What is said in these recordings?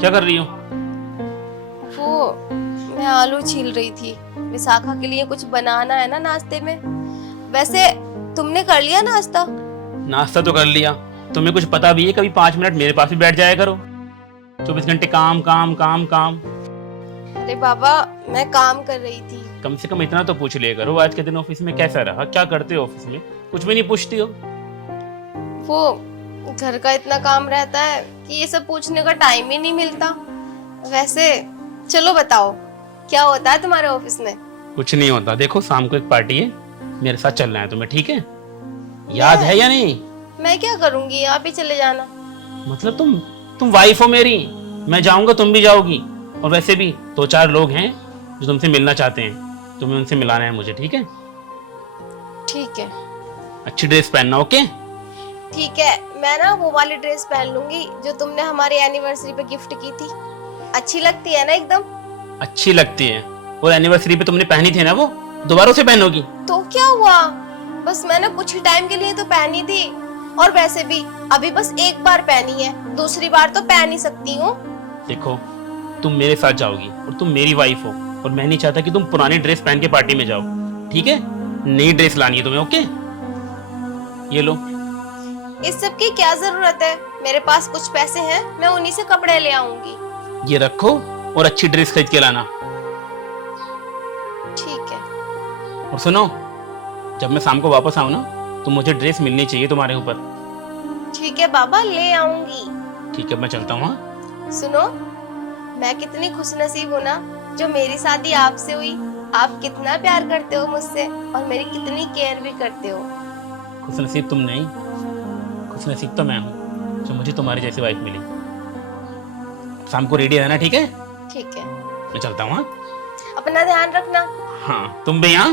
क्या कर रही हो? वो मैं आलू छील रही थी। विशाखा के लिए कुछ बनाना है ना नाश्ते में। वैसे तुमने कर लिया नाश्ता? नाश्ता तो कर लिया। तुम्हें कुछ पता भी है? कभी 5 मिनट मेरे पास भी बैठ जाया करो। 24 घंटे काम काम काम काम। अरे बाबा, मैं काम कर रही थी। कम से कम इतना तो पूछ लिया करो, आज के दिन ऑफिस में कैसा रहा, क्या करते हो ऑफिस में? कुछ भी नहीं पूछती हो। वो घर का इतना काम रहता है कि ये सब पूछने का टाइम ही नहीं मिलता। वैसे चलो बताओ, क्या होता है तुम्हारे ऑफिस में? कुछ नहीं होता। देखो, शाम को एक पार्टी है, मेरे साथ चलना है तुम्हें, ठीक है? याद है या नहीं? मैं क्या करूंगी, आप ही चले जाना। मतलब तुम वाइफ हो मेरी, मैं जाऊंगा तुम भी जाओगी। और वैसे भी 2-4 लोग हैं जो तुमसे मिलना चाहते हैं, तुम्हें उनसे मिलाना है मुझे, ठीक है? ठीक है। अच्छी ड्रेस पहनना, ओके? ठीक है, मैं ना वो वाली ड्रेस पहन लूंगी जो तुमने हमारी एनिवर्सरी पे गिफ्ट की थी। अच्छी लगती है ना एकदम? अच्छी लगती है। और एनिवर्सरी पे तुमने पहनी थी ना, वो दोबारा से पहनोगी? तो क्या हुआ, बस मैंने कुछ ही टाइम के लिए तो पहनी थी। और वैसे भी अभी बस एक बार पहनी है, दूसरी बार तो पहन ही सकती हूँ। देखो, तुम मेरे साथ जाओगी और तुम मेरी वाइफ हो, और मैं नहीं चाहता कि तुम पुरानी ड्रेस पहन के पार्टी में जाओ, ठीक है? नई ड्रेस लानी है तुम्हें, ओके? ये लो। इस सब की क्या जरूरत है? मेरे पास कुछ पैसे हैं, मैं उन्हीं से कपड़े ले आऊंगी। ये रखो और अच्छी ड्रेस खरीद के लाना। ठीक है। और सुनो, जब मैं शाम को वापस आऊँ ना, तो मुझे ड्रेस मिलनी चाहिए तुम्हारे ऊपर। ठीक है बाबा, ले आऊंगी। ठीक है, मैं चलता हूँ। हाँ? सुनो, मैं कितनी खुशनसीब हूँ ना जो मेरी शादी आपसे हुई। आप कितना प्यार करते हो मुझसे और मेरी कितनी केयर भी करते हो। खुशनसीब तुम नहीं, खुशनसीब तो मैं हूँ जो मुझे तुम्हारी जैसी वाइफ मिली। शाम को रेडी रहना, ठीक है? ठीक है, मैं चलता हूँ। हाँ? अपना ध्यान रखना। हाँ, तुम भी। हाँ,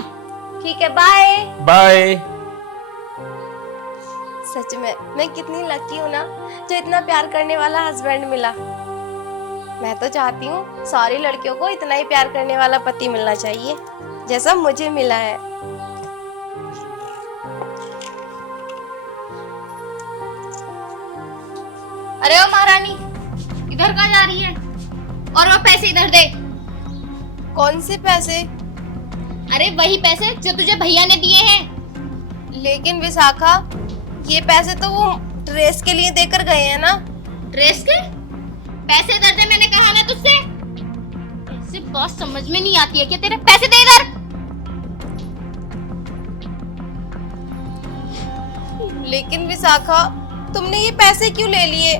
ठीक है, बाय बाय। सच में मैं कितनी लकी हूँ ना जो इतना प्यार करने वाला हस्बैंड मिला। मैं तो चाहती हूँ सारी लड़कियों को इतना ही प्यार करने वाला पति मिलना चाहिए जैसा मुझे मिला है। अरे ओ महारानी, इधर कहाँ जा रही है? और वो पैसे इधर दे। कौन से पैसे? अरे वही पैसे जो तुझे भैया ने दिए हैं। लेकिन विशाखा, ये पैसे तो वो ड्रेस के लिए देकर गए हैं ना। ड्रेस के पैसे इधर दे, मैंने कहा ना तुझसे। ऐसी बात समझ में नहीं आती है क्या तेरे? पैसे दे इधर। लेकिन विशाखा, तुमने ये पैसे क्यों ले लिए?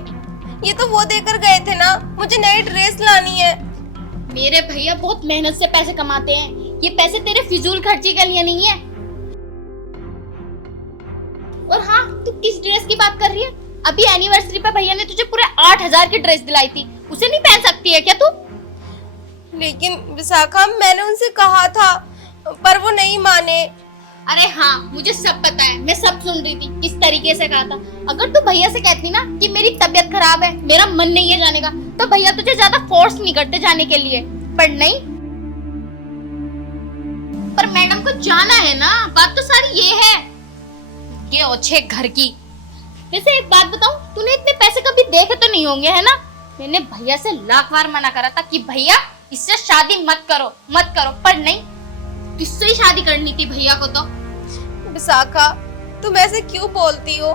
ये तो वो देकर गए थे ना, मुझे नई ड्रेस लानी है। मेरे भैया बहुत मेहनत से पैसे कमाते हैं, ये पैसे तेरे फिजूल खर्ची के लिए नहीं है। और हाँ, तू किस ड्रेस की बात कर रही है? अभी एनिवर्सरी पे भैया ने तुझे पूरे 8,000 की ड्रेस दिलाई थी, उसे नहीं पहन सकती है क्या तू? लेकिन विशाखा, मैंने उनसे कहा था पर वो नहीं माने। अरे हाँ, मुझे सब पता है, मैं सब सुन रही थी किस तरीके से कहा था। अगर तू भैया से कहती ना कि मेरी तबीयत खराब है, मेरा मन नहीं है जाने का, तो भैया तुझे ज्यादा फोर्स नहीं करते जाने के लिए। पर नहीं, पर मैडम को जाना है ना, बात तो सारी ये है। ये ओछे घर की। वैसे एक बात बताऊं, तूने इतने पैसे कभी देखे तो नहीं होंगे, है ना? मैंने भैया से लाख बार मना करा था कि भैया इससे शादी मत करो मत करो, पर नहीं, इससे ही शादी करनी थी भैया को तो। विशाखा, तुम ऐसे क्यों बोलती हो?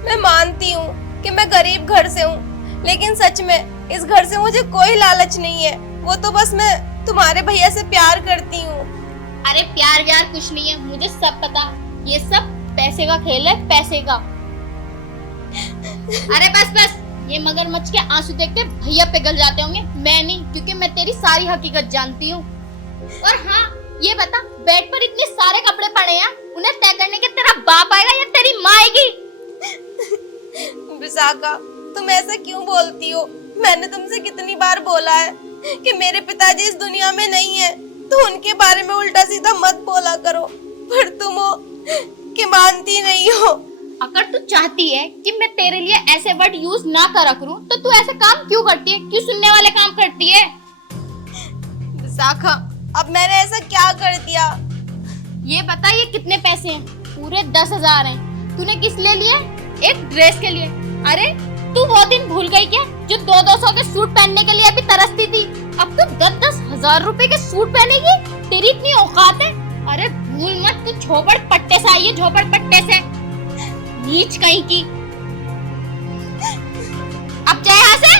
मैं मानती हूँ कि मैं गरीब घर से हूँ, लेकिन सच में इस घर से मुझे कोई लालच नहीं है। वो तो बस मैं तुम्हारे भैया से प्यार करती हूँ। अरे प्यार व्यार कुछ नहीं है, मुझे सब पता। ये सब पैसे का खेल है, पैसे का। अरे बस बस, ये मगरमच्छ के आंसू देख के भैया पिघल जाते होंगे, मैं नहीं, क्योंकि मैं तेरी सारी हकीकत जानती हूँ। और हाँ, ये बता, बेड पर इतने सारे कपड़े पड़े हैं, उन्हें तय करने के तेरा बाप आएगा या तेरी माँ आएगी? विशाखा, तुम ऐसा क्यों बोलती हो? मैंने तुमसे कितनी बार बोला है कि मेरे पिताजी इस दुनिया में नहीं है, तो उनके बारे में उल्टा सीधा मत बोला करो, पर तुम हो कि मानती नहीं हो। अगर तू चाहती है कि मैं तेरे लिए ऐसे वर्ड यूज ना करा करूं, तो तू ऐसे काम क्यों करती है? क्यों सुनने वाले काम करती है? विशाखा, अब मैंने ऐसा क्या कर दिया? ये बता, ये कितने पैसे हैं? पूरे 10,000 हैं। तूने किस लिए लिए? एक ड्रेस के लिए। अरे तू वो दिन भूल गई क्या जो 200 के सूट पहनने के लिए अभी तरसती थी? अब तू 10-10 हजार रुपए के सूट पहनेगी? तेरी इतनी औकात है? अरे भूल मत, तू झोपड़ पट्टे से आई है, झोपड़ पट्टे से, नीच कहीं की। अब जा यहाँ से।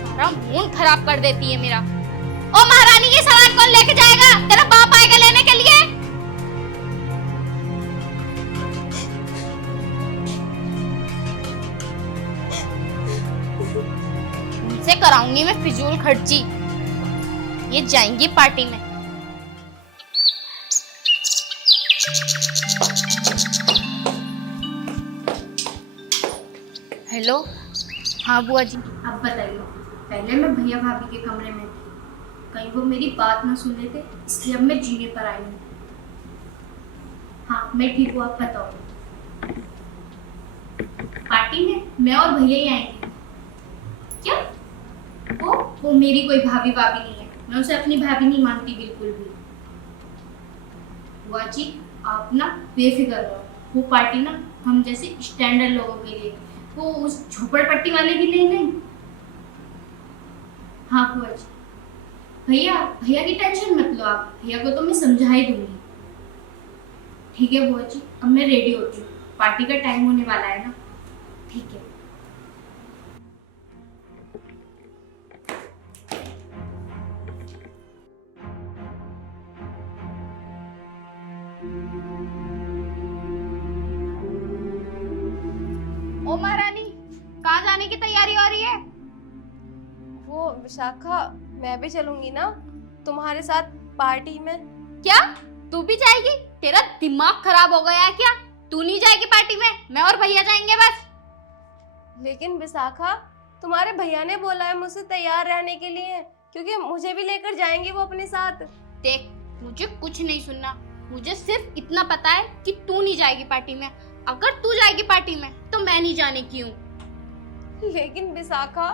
सारा मूड खराब कर देती है मेरा। ओ महारानी, ये सामान कौन लेके जाएगा? तेरा बाप आएगा लेने के लिए। उनसे कराऊंगी मैं फिजूल खर्ची। ये जाएंगी पार्टी में। हेलो। हाँ बुआ जी। अब बताइए, पहले मैं भैया भाभी के कमरे में थी, कहीं वो मेरी बात ना सुन लेते, इसलिए अब मैं जीने पर आई हूँ। हाँ मैं ठीक हूँ, आप बताओ। पार्टी में मैं और भैया ही आएंगे। क्या? वो मेरी कोई भाभी भाभी नहीं है, मैं उसे अपनी भाभी नहीं मानती बिल्कुल भी। बुआ जी आप ना बेफिक्र रहो, वो पार्टी ना हम जैसे स्टैंडर्ड लोगों के लिए, वो उस झोपड़पट्टी वाले के लिए नहीं। हाँ बुआ जी, भैया की टेंशन मत लो आप, भैया को तो मैं समझा ही दूंगी। ठीक है बुआ जी, अब मैं रेडी होती हूँ, पार्टी का टाइम होने वाला है ना। ठीक है। ओ महारानी, कहाँ जाने की तैयारी हो रही है? वो विशाखा, मैं भी चलूंगी ना तुम्हारे साथ पार्टी में। क्या तू भी जाएगी? तेरा दिमाग खराब हो गया है क्या? तू नहीं जाएगी पार्टी में, मैं और भैया जाएंगे बस। लेकिन विशाखा, तुम्हारे भैया ने बोला है मुझसे तैयार रहने के लिए, क्योंकि मुझे भी लेकर जाएंगे वो अपने साथ। देख, मुझे कुछ नहीं सुनना, मुझे सिर्फ इतना पता है कि तू नहीं जाएगी पार्टी में। अगर तू जाएगी पार्टी में तो मैं नहीं जाने की हूँ। लेकिन विशाखा,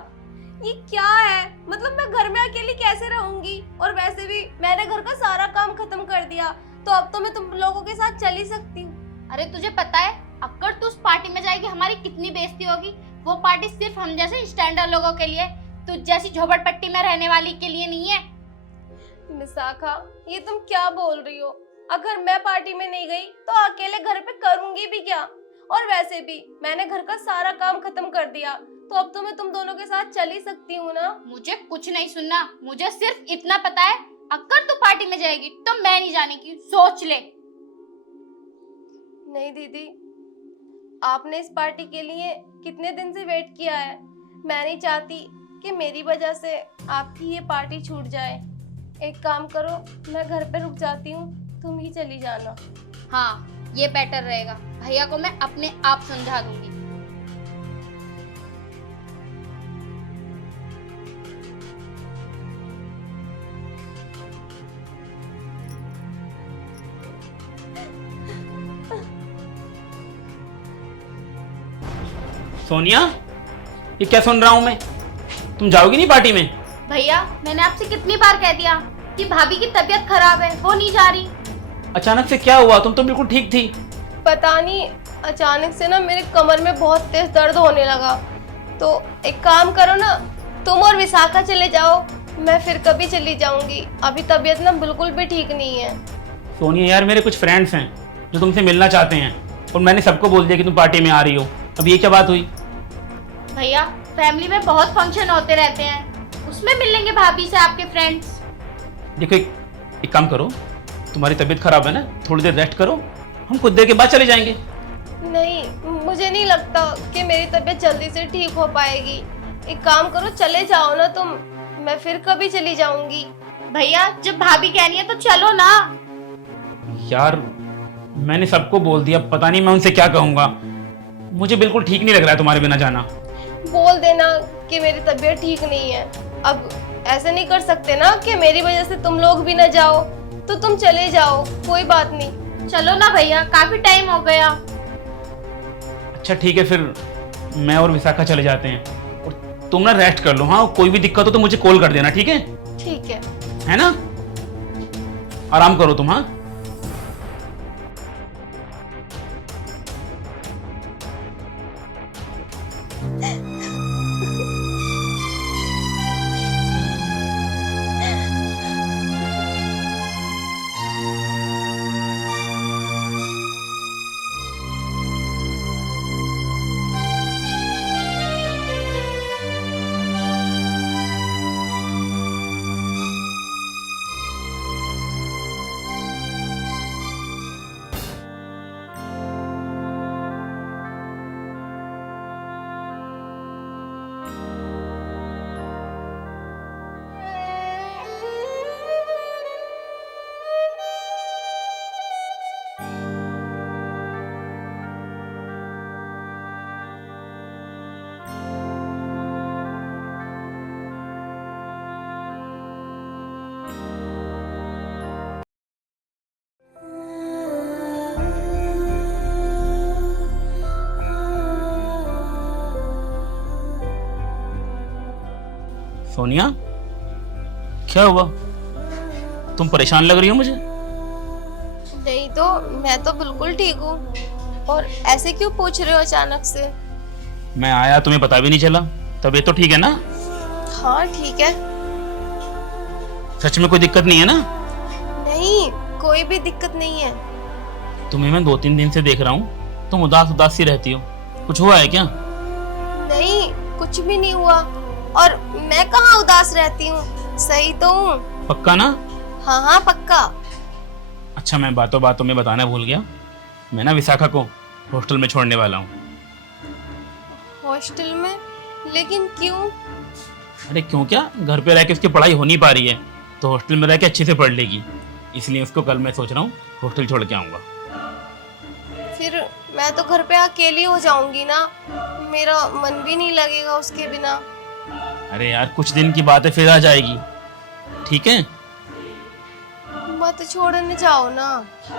ये क्या है? मतलब मैं घर में अकेली कैसे रहूंगी? और वैसे भी मैंने घर का सारा काम खत्म कर दिया, तो अब तो मैं तुम लोगों के साथ चल ही सकती हूँ। अरे तुझे पता है अगर तू उस पार्टी में जाएगी हमारी कितनी बेइज्जती होगी? वो पार्टी सिर्फ हम जैसे स्टैंडर्ड लोगों के लिए, तू जैसी झोपड़पट्टी में रहने वाली के लिए नहीं है। विशाखा, ये तुम क्या बोल रही हो? अगर मैं पार्टी में नहीं गई तो अकेले घर पे करूंगी भी क्या? और वैसे भी मैंने घर का सारा काम खत्म कर दिया, तो अब तो मैं तुम दोनों के साथ चल ही सकती हूँ ना। मुझे कुछ नहीं सुनना, मुझे सिर्फ इतना पता है अगर तू पार्टी में जाएगी तो मैं नहीं जाने की, सोच ले। नहीं दीदी, आपने इस पार्टी के लिए कितने दिन से वेट किया है। मैं नहीं चाहती कि मेरी वजह से आपकी ये पार्टी छूट जाए। एक काम करो, मैं घर पे रुक जाती हूँ, तुम ही चली जाना। हाँ ये बेटर रहेगा, भैया को मैं अपने आप समझा दूंगी। सोनिया, ये क्या सुन रहा हूँ मैं? तुम जाओगी नहीं पार्टी में? भैया मैंने आपसे कितनी बार कह दिया कि भाभी की तबीयत खराब है, वो नहीं जा रही। अचानक से क्या हुआ? तुम तो बिल्कुल ठीक थी। पता नहीं, अचानक से ना मेरे कमर में बहुत तेज दर्द होने लगा। तो एक काम करो ना, तुम और विशाखा चले जाओ, मैं फिर कभी चली जाऊंगी। अभी तबीयत ना बिल्कुल भी ठीक नहीं है। सोनिया यार, मेरे कुछ फ्रेंड्स हैं जो तुमसे मिलना चाहते हैं, और मैंने सबको बोल दिया कि तुम पार्टी में आ रही हो। अब ये क्या बात हुई? भैया फैमिली में बहुत फंक्शन होते रहते हैं, उसमें मिल लेंगे भाभी से आपके फ्रेंड्स। देखो, एक काम करो, तुम्हारी तबीयत खराब है ना, थोड़ी देर रेस्ट करो, हम कुछ देर के बाद चले जाएंगे। नहीं, मुझे नहीं लगता कि मेरी तबीयत जल्दी से ठीक हो पाएगी। एक काम करो, चले जाओ ना तुम, मैं फिर कभी चली जाऊंगी। भैया जब भाभी कह रही है तो चलो ना। यार मैंने सबको बोल दिया, पता नहीं मैं उनसे क्या कहूँगा। मुझे बिल्कुल ठीक नहीं लग रहा है तुम्हारे बिना जाना। बोल देना कि मेरी तबीयत ठीक नहीं है। अब ऐसे नहीं कर सकते ना कि मेरी वजह से तुम लोग भी ना जाओ, तो तुम चले जाओ, कोई बात नहीं। चलो ना भैया, काफी टाइम हो गया। अच्छा ठीक है, फिर मैं और विशाखा चले जाते हैं, और तुम ना रेस्ट कर लो। हाँ, कोई भी दिक्कत हो तो मुझे कॉल कर देना, ठीक है? ठीक है ना? आराम करो तुम। हाँ सोनिया, क्या हुआ? तुम परेशान लग रही हो मुझे। नहीं तो मैं तो बिल्कुल ठीक हूँ। और ऐसे क्यों पूछ रहे हो अचानक से? मैं आया, तुम्हें पता भी नहीं चला। तबीयत तो ठीक है ना? हाँ ठीक है। सच में कोई दिक्कत नहीं है ना? नहीं, कोई भी दिक्कत नहीं है। तुम्हें मैं 2-3 दिन से देख रहा हूँ, तुम उदास उदास सी रहती हो। कुछ हुआ है क्या? नहीं, कुछ भी नहीं हुआ। और मैं कहाँ उदास रहती हूँ, सही तो हूँ। पक्का ना? हाँ हाँ पक्का। अच्छा, मैं बातों बातों में बताना भूल गया। मैं ना विशाखा को हॉस्टल में छोड़ने वाला हूँ। हॉस्टल में? लेकिन क्यों? अरे क्यों क्या, घर पे रह के उसकी पढ़ाई हो नहीं पा रही है, तो हॉस्टल में रह के अच्छे से पढ़ लेगी। इसलिए उसको कल मैं सोच रहा हूँ हॉस्टल छोड़ के आऊँगा। फिर मैं तो घर पे अकेली हो जाऊंगी ना, मेरा मन भी नहीं लगेगा उसके बिना। अरे यार, कुछ दिन की बात है, फिर आ जाएगी। ठीक है? मत छोड़ने जाओ ना।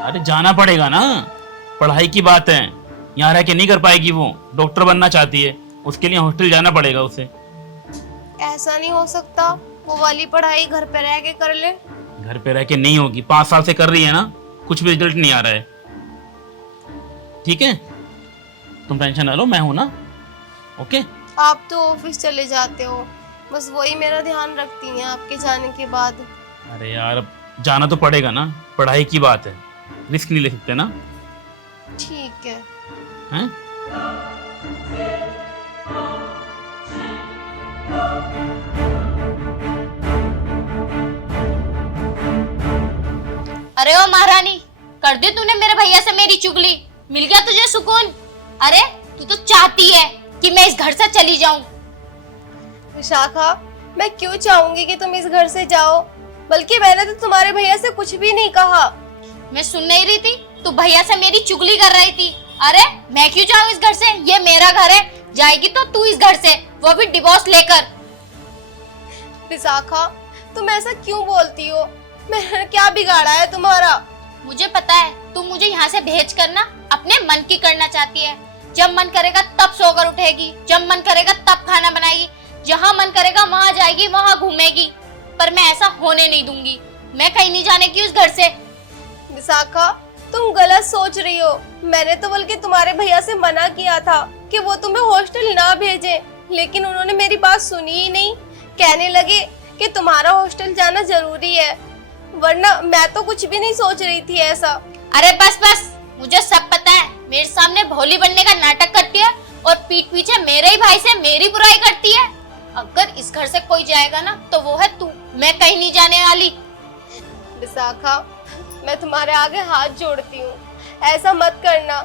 अरे जाना पड़ेगा ना, पढ़ाई की बात है। यहाँ रह के नहीं कर पाएगी, वो डॉक्टर बनना चाहती है, उसके लिए हॉस्टल जाना पड़ेगा उसे। ऐसा नहीं हो सकता, वो वाली पढ़ाई घर पे रह के कर ले। घर पे रह के नहीं होगी, 5 साल से कर रही है ना, कुछ भी रिजल्ट नहीं आ रहा है। ठीक है, तुम टेंशन ना लो, मैं हूं ना। ओके? आप तो ऑफिस चले जाते हो, बस वही मेरा ध्यान रखती हैं आपके जाने के बाद। अरे यार, अब जाना तो पड़ेगा ना, पढ़ाई की बात है, रिस्क नहीं ले सकते ना। ठीक है। हैं? अरे ओ महारानी, कर दी तूने मेरे भैया से मेरी चुगली, मिल गया तुझे सुकून। अरे तू तो चाहती है कि मैं इस घर से चली जाऊं। विशाखा, मैं क्यों चाहूंगी कि तुम इस घर से जाओ, बल्कि मैंने तो तुम्हारे भैया से कुछ भी नहीं कहा। मैं सुन नहीं रही थी, तू भैया से मेरी चुगली कर रही थी। अरे मैं क्यों जाऊं इस घर से, ये मेरा घर है। जाएगी तो तू इस घर से, वो भी डिवोर्स लेकर। विशाखा, तुम ऐसा क्यों बोलती हो? मैंने क्या बिगाड़ा है तुम्हारा? मुझे पता है, तू मुझे यहाँ से भेज कर ना अपने मन की करना चाहती है। जब मन करेगा तब सोकर उठेगी, जब मन करेगा तब खाना बनाएगी, जहाँ मन करेगा वहाँ जाएगी, वहाँ घूमेगी। पर मैं ऐसा होने नहीं दूंगी, मैं कहीं नहीं जाने की उस घर से। विशाखा, तुम गलत सोच रही हो। मैंने तो बल्कि तुम्हारे भैया से मना किया था कि वो तुम्हें हॉस्टल ना भेजें, लेकिन उन्होंने मेरी बात सुनी ही नहीं। कहने लगे कि तुम्हारा हॉस्टल जाना जरूरी है, वरना मैं तो कुछ भी नहीं सोच रही थी ऐसा। अरे बस बस, मुझे सब पता है। मेरे सामने भोली बनने का नाटक करती है और पीठ पीछे मेरे ही भाई से मेरी बुराई करती है। अगर इस घर से कोई जाएगा ना तो वो है तू, मैं कहीं नहीं जाने वाली। विशाखा, मैं तुम्हारे आगे हाथ जोड़ती हूँ, ऐसा मत करना।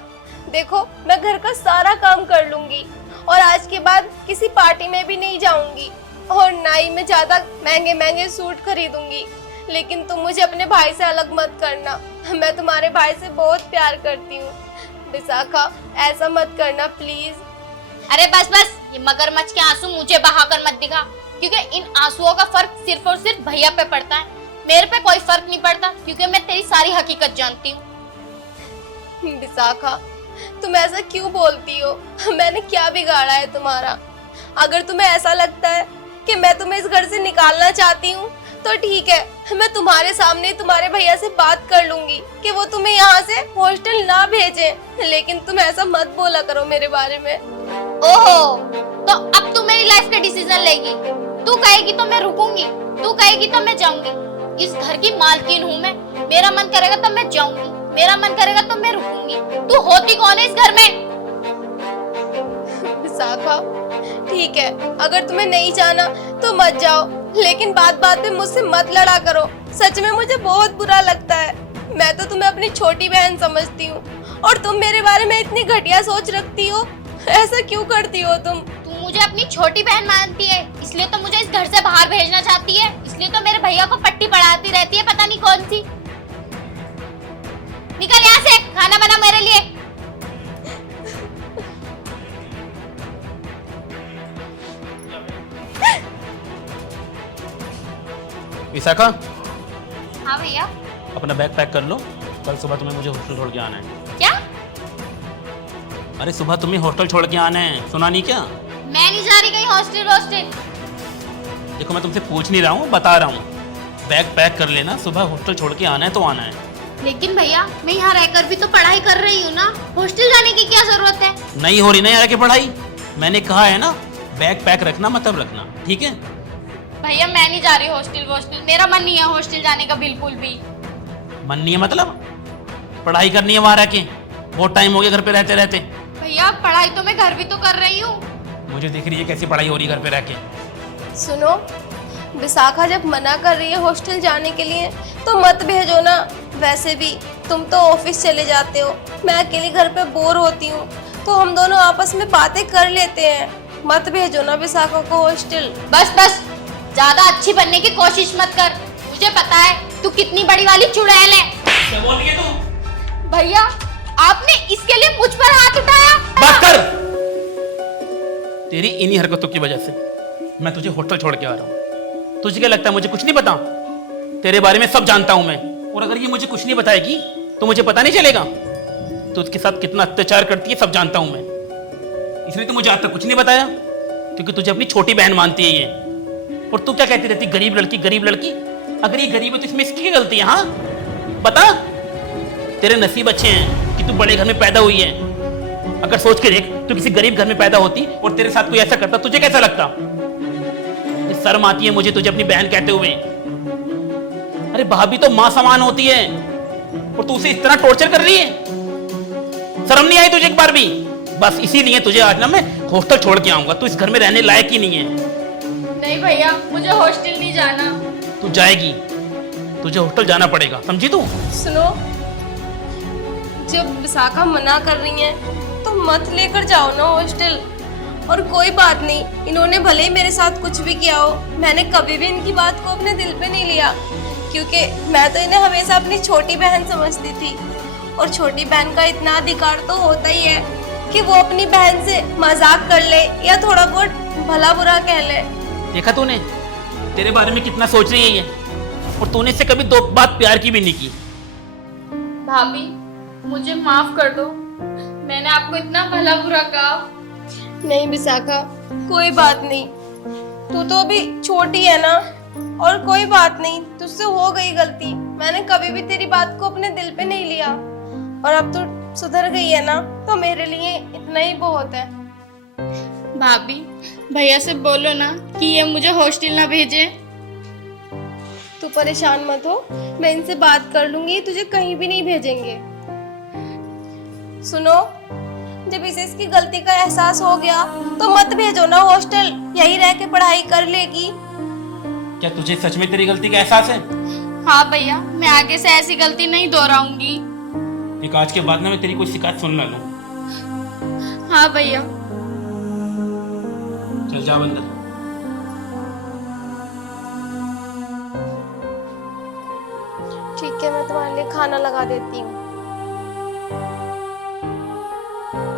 देखो, मैं घर का सारा काम कर लूंगी और आज के बाद किसी पार्टी में भी नहीं जाऊंगी और ना ही मैं ज्यादा महंगे महंगे सूट खरीदूंगी। लेकिन तुम मुझे अपने भाई से अलग मत करना, मैं तुम्हारे भाई से बहुत प्यार करती हूँ। विशाखा, ऐसा मत करना प्लीज। अरे बस बस, ये मगरमच्छ के आंसू मुझे बहाकर मत दिखा, क्योंकि इन आंसुओं का फर्क सिर्फ और सिर्फ भैया पे पड़ता है। मेरे पे कोई फर्क नहीं पड़ता, क्योंकि मैं तेरी सारी हकीकत जानती हूँ। विशाखा, तुम ऐसा क्यों बोलती हो? मैंने क्या बिगाड़ा है तुम्हारा? अगर तुम्हें ऐसा लगता है कि मैं तुम्हें इस घर से निकालना चाहती हूँ तो ठीक है, मैं तुम्हारे सामने तुम्हारे भैया से बात कर लूंगी कि वो तुम्हें यहाँ से हॉस्टल ना भेजें, लेकिन तुम ऐसा मत बोला करो मेरे बारे में। ओहो, तो अब तू मेरी लाइफ का डिसीजन लेगी। तू कहेगी तो मैं रुकूंगी, तू कहेगी तो मैं जाऊंगी। इस घर की मालकिन हूँ मैं, मेरा मन करेगा तो मैं जाऊंगी, मेरा मन करेगा तो मैं रुकूंगी। तू होती कौन है इस घर में? विशाखा, ठीक है, अगर तुम्हें नहीं जाना तो मत जाओ, लेकिन बात बात में मुझसे मत लड़ा करो। सच में मुझे बहुत बुरा लगता है। मैं तो तुम्हें अपनी छोटी बहन समझती हूँ और तुम मेरे बारे में इतनी घटिया सोच रखती हो। ऐसा क्यों करती हो तुम? तू मुझे अपनी छोटी बहन मानती है, इसलिए तो मुझे इस घर से बाहर भेजना चाहती है, इसलिए तो मेरे भैया को पट्टी पढ़ाती रहती है, पता नहीं कौन सी। निकल यहाँ से, खाना बना मेरे लिए। विशाखा, हाँ भैया। अपना बैग पैक कर लो, कल सुबह तुम्हें मुझे हॉस्टल छोड़ के आना है। क्या? अरे सुबह तुम्हें हॉस्टल छोड़ के आना है, सुना नहीं क्या? मैं नहीं जा रही कहीं हॉस्टल। देखो मैं तुमसे पूछ नहीं रहा हूँ, बता रहा हूँ। बैग पैक कर लेना, सुबह हॉस्टल छोड़ के आना है तो आना है। लेकिन भैया मैं यहाँ रहकर भी तो पढ़ाई कर रही हूँ ना, हॉस्टल जाने की क्या जरूरत है? नहीं हो रही ना यार की पढ़ाई, मैंने कहा है ना बैग पैक रखना मतलब रखना, ठीक है? भैया मैं नहीं जा रही हॉस्टल, मेरा मन नहीं है हॉस्टल जाने का बिल्कुल भी। मन नहीं है मतलब? पढ़ाई करनी है वहां रह के, बहुत टाइम हो गया घर पे रहते रहते। भैया पढ़ाई तो मैं घर भी तो कर रही हूँ। मुझे दिख रही है कैसी पढ़ाई हो रही है घर पे रह के। सुनो, विशाखा जब मना कर रही है हॉस्टल जाने के लिए तो मत भेजो ना। वैसे भी तुम तो ऑफिस चले जाते हो, मैं अकेली घर पे बोर होती हूँ, तो हम दोनों आपस में बातें कर लेते हैं। मत भेजो ना विशाखा को हॉस्टल। बस बस, ज्यादा अच्छी बनने की कोशिश मत कर, मुझे पता है तू कितनी बड़ी वाली चुड़ैल है। क्या बोल रही है तू? भैया आपने इसके लिए मुझ पर हाथ उठाया? बात कर। तेरी इन्हीं हरकतों की वजह से मैं तुझे होटल छोड़ के आ रहा हूँ। तुझे क्या लगता है मुझे कुछ नहीं पता? तेरे बारे में सब जानता हूं मैं, और अगर ये मुझे कुछ नहीं बताएगी तो मुझे पता नहीं चलेगा तो उसके साथ कितना अत्याचार करती है सब जानता हूं मैं। इसलिए तो मुझे आज तक कुछ नहीं बताया, क्योंकि तुझे अपनी छोटी बहन मानती है ये। और तू क्या कहती रहती, गरीब लड़की गरीब लड़की? अगर ये गरीब है तो इसमें इसकी क्या गलती है? हाँ बता, तेरे नसीब अच्छे हैं कि तू बड़े घर में पैदा हुई है। अगर सोच के देख, तू किसी गरीब घर में पैदा होती और तेरे साथ कोई ऐसा करता, तुझे कैसा लगता? शर्म आती है मुझे तुझे अपनी बहन कहते हुए। अरे भाभी तो मां समान होती है और तू उसे इस तरह टॉर्चर कर रही है। शर्म नहीं आई तुझे एक बार भी? बस इसीलिए तुझे आज ना मैं हॉस्टल छोड़ के आऊंगा, तू इस घर में रहने लायक ही नहीं है। नहीं भैया, मुझे हॉस्टल नहीं जाना। तू जाएगी, तुझे हॉस्टल जाना पड़ेगा, समझी तू? सुनो, जब विशाखा मना कर रही है तो मत लेकर जाओ ना हॉस्टल। और कोई बात नहीं, इन्होंने भले ही मेरे साथ कुछ भी किया हो, मैंने कभी भी इनकी बात को अपने दिल पे नहीं लिया, क्योंकि मैं तो इन्हें हमेशा अपनी छोटी बहन समझती थी। और छोटी बहन का इतना अधिकार तो होता ही है कि वो अपनी बहन से मजाक कर ले या थोड़ा बहुत भला बुरा कह ले। देखा तूने तेरे बारे में कितना सोच रही है ये, और तूने इससे कभी दो बात प्यार की भी नहीं की। भाभी मुझे माफ कर दो, मैंने आपको इतना भला बुरा कहा। नहीं विशाखा, कोई बात नहीं, तू तो अभी छोटी है ना, और कोई बात नहीं, तुझसे हो गई गलती। मैंने कभी भी तेरी बात को अपने दिल पे नहीं लिया, और अब तो सुधर गई है ना, तो मेरे लिए इतना ही बहुत है। भाभी भैया से बोलो ना कि ये मुझे हॉस्टल ना भेजे। तू परेशान मत हो, मैं इनसे बात कर लूंगी, तुझे कहीं भी नहीं भेजेंगे। सुनो, जब इसे इसकी गलती का एहसास हो गया तो मत भेजो ना हॉस्टल, यही रह के पढ़ाई कर लेगी। क्या तुझे सच में तेरी गलती का एहसास है? हाँ भैया, मैं आगे से ऐसी गलती नहीं दोहराऊंगी। एक आज के बाद ना मैं तेरी कोई शिकायत सुन ना लूं। हाँ भैया। चल जा अंदर। ठीक है, मैं तुम्हारे लिए खाना लगा देती हूँ।